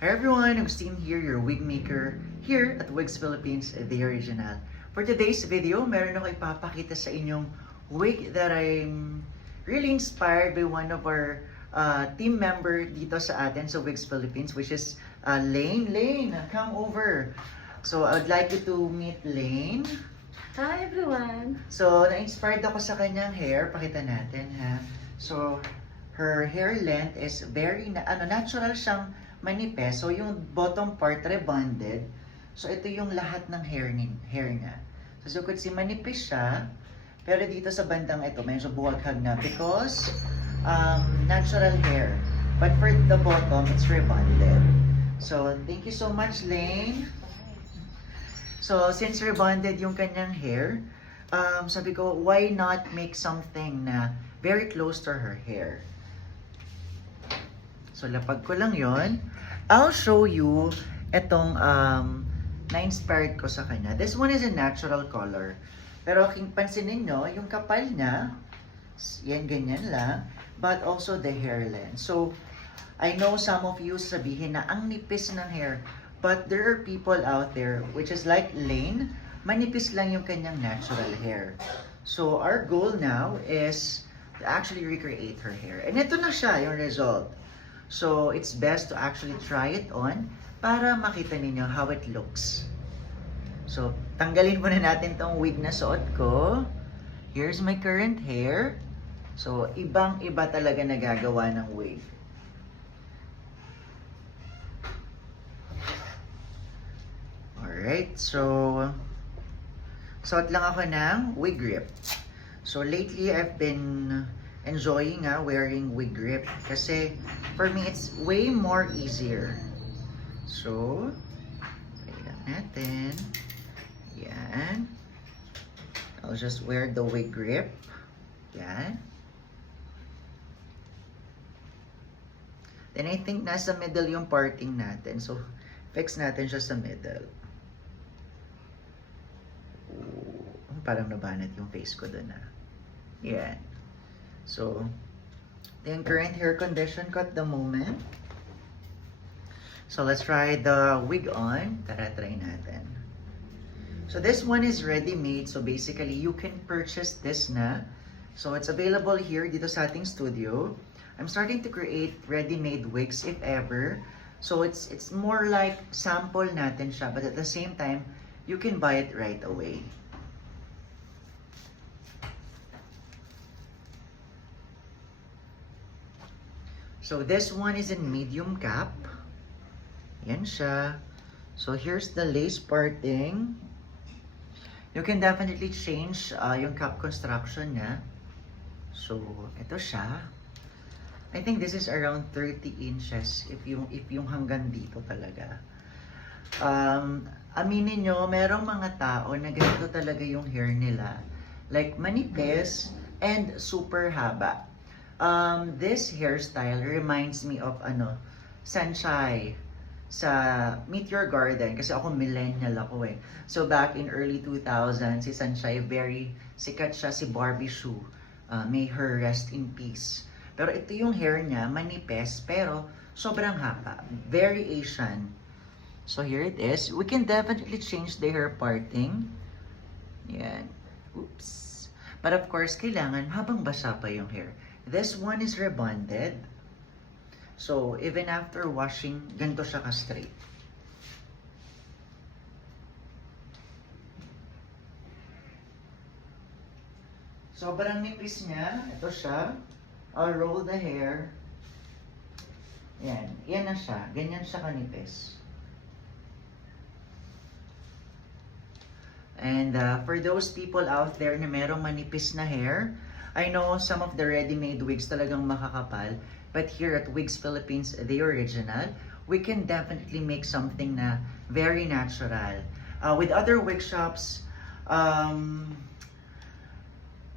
Hi everyone, Agustin here, your wig maker here at Wigs Philippines, the original. For today's video, meron ako ipapakita sa inyong wig that I'm really inspired by one of our team member dito sa atin sa Wigs Philippines, which is Lane. Lane, come over. So I would like you to meet Lane. Hi everyone! So na-inspired ako sa kanyang hair, pakita natin ha. So her hair length is very natural siyang manipis. So yung bottom part rebonded. So ito yung lahat ng hair niya. So as you could see, manipis siya. Pero dito sa bandang ito, medyo buwaghag na because natural hair. But for the bottom, it's rebonded. So thank you so much, Lane. So since rebonded yung kanyang hair, sabi ko, why not make something na very close to her hair? So, lapag ko lang yon. I'll show you itong na-inspired ko sa kanya. This one is a natural color. Pero pansinin nyo, yung kapal niya, yan, ganyan lang. But also the hair length. So, I know some of you sabihin na ang nipis ng hair. But there are people out there, which is like Lane, manipis lang yung kanyang natural hair. So, our goal now is to actually recreate her hair. And ito na siya, yung result. So, it's best to actually try it on para makita ninyo how it looks. So, tanggalin muna natin tong wig na suot ko. Here's my current hair. So, ibang-iba talaga nagagawa ng wig. Alright, so suot lang ako ng wig grip. So, lately I've been enjoying wearing wig grip kasi for me it's way more easier. So, try lang natin. Yan. I'll just wear the wig grip. Yan. Then I think nasa middle yung parting natin. So, fix natin siya sa middle. Ooh, parang nabanat yung face ko doon na. Yan. So, yung current hair condition ko at the moment. So, let's try the wig on. Tara, try natin. So, this one is ready-made. So, basically, you can purchase this na. So, it's available here dito sa ating studio. I'm starting to create ready-made wigs if ever. So, it's more like sample natin siya. But at the same time, you can buy it right away. So this one is in medium cap. Yan siya. So here's the lace parting. You can definitely change yung cap construction niya. So ito siya. I think this is around 30 inches if yung hanggang dito talaga. Aminin nyo, merong mga tao na ganito talaga yung hair nila. Like manipis and super haba. This hairstyle reminds me of Sunshine sa Meet Your Garden kasi ako millennial ako eh. So back in early 2000, si Sunshine very sikat siya, si Barbie Sue. May her rest in peace. Pero ito yung hair niya, manipis pero sobrang haba. Very Asian. So here it is. We can definitely change the hair parting. Yan. Oops. But of course, kailangan habang basa pa yung hair. This one is rebonded. So, even after washing, ganito siya ka-straight. Sobrang nipis niya. Ito siya. I'll roll the hair. Yan. Yan na siya. Ganyan siya kanipis. And for those people out there na merong manipis na hair, I know some of the ready-made wigs talagang makakapal, but here at Wigs Philippines, the original, we can definitely make something na very natural. With other wig shops,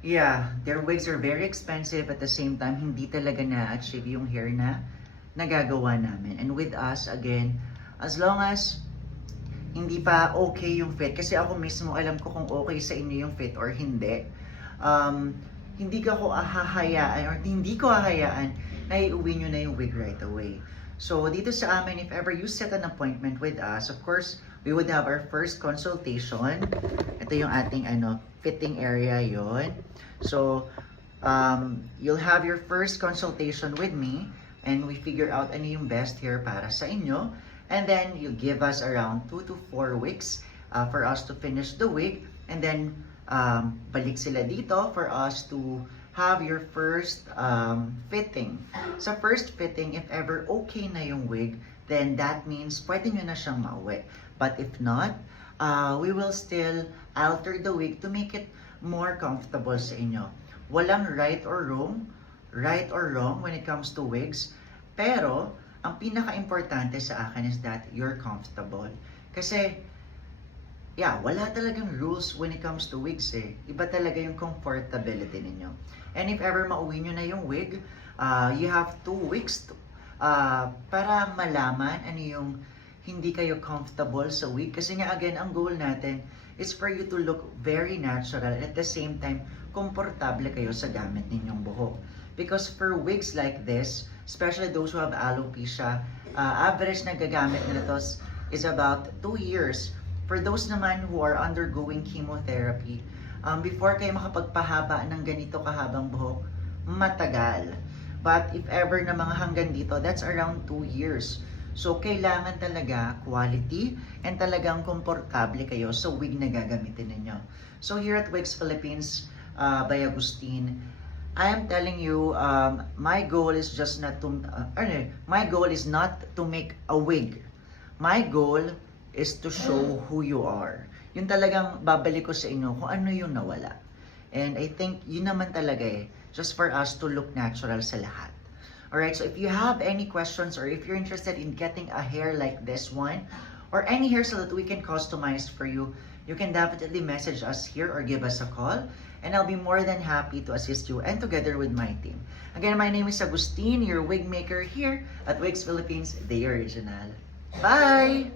yeah, their wigs are very expensive, at the same time, hindi talaga na-achieve yung hair na nagagawa namin. And with us, again, as long as hindi pa okay yung fit, kasi ako mismo alam ko kung okay sa inyo yung fit or hindi, hindi ko hahayaan na iuwi nyo na yung wig right away. So, dito sa amin, if ever you set an appointment with us, of course, we would have our first consultation. Ito yung ating fitting area yon. So, you'll have your first consultation with me and we figure out ano yung best hair para sa inyo. And then, you give us around 2 to 4 weeks for us to finish the wig. And then, balik sila dito for us to have your first fitting. Sa first fitting, if ever okay na yung wig, then that means pwede nyo na siyang mauwi. But if not, we will still alter the wig to make it more comfortable sa inyo. Walang right or wrong when it comes to wigs. Pero, ang pinaka-importante sa akin is that you're comfortable. Kasi, wala talagang rules when it comes to wigs eh. Iba talaga yung comfortability ninyo. And if ever mauwi nyo na yung wig, you have 2 weeks para malaman ano yung hindi kayo comfortable sa wig. Kasi nga again, ang goal natin is for you to look very natural and at the same time, komportable kayo sa gamit ninyong buhok. Because for wigs like this, especially those who have alopecia, average na gagamit nila to is about 2 years. For those naman who are undergoing chemotherapy, before kayo makapagpahaba ng ganito kahabang buhok, matagal. But if ever na mga hanggang dito, that's around 2 years. So, kailangan talaga quality and talagang komportable kayo sa wig na gagamitin ninyo. So, here at Wigs Philippines by Agustin, I am telling you, my goal is just not to, my goal is not to make a wig. My goal is to show who you are. Yun talagang babalik ko sa inyo kung ano yung nawala. And I think yun naman talaga just for us to look natural sa lahat. Alright, so if you have any questions or if you're interested in getting a hair like this one, or any hairstyle that we can customize for you, you can definitely message us here or give us a call. And I'll be more than happy to assist you and together with my team. Again, my name is Agustin, your wig maker here at Wigs Philippines, the original. Bye!